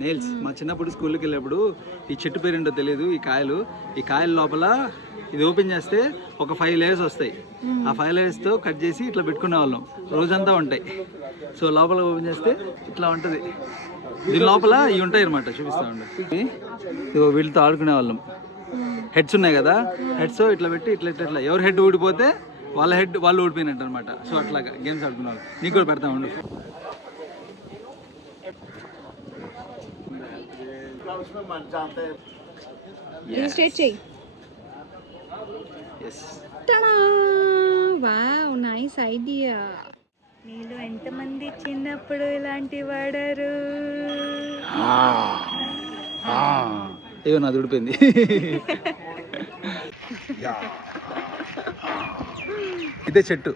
Nails. మా చిన్నప్పుడు స్కూల్కి వెళ్ళేప్పుడు ఈ చెట్టు పేరేంటో తెలియదు. ఈ కాయల లోపల ఇది ఓపెన్ చేస్తే ఒక 5 లేయర్స్ వస్తాయి. ఆ 5 లేయర్స్తో కట్ చేసి ఇట్లా పెట్టుకునే వాళ్ళం. రోజంతా ఉంటాయి. సో లోపల ఓపెన్ చేస్తే ఇట్లా ఉంటుంది. దీని లోపల ఇవి ఉంటాయి అనమాట. చూపిస్తా ఉండే వీళ్ళతో ఆడుకునే వాళ్ళం. హెడ్స్ ఉన్నాయి కదా, హెడ్స్ ఇట్లా పెట్టి ఇట్లా ఎవరు హెడ్ ఊడిపోతే వాళ్ళ హెడ్ వాళ్ళు ఊడిపోయినట్టు అనమాట. సో అట్లాగా గేమ్స్ ఆడుకునే వాళ్ళు. నీకు కూడా పెడతా ఉండు. Wow, nice idea. మీలో ఎంతమంది చిన్నప్పుడు ఇలాంటి వాడారు? ఏమో నాది ఊడిపోయింది. ఇదే చెట్టు.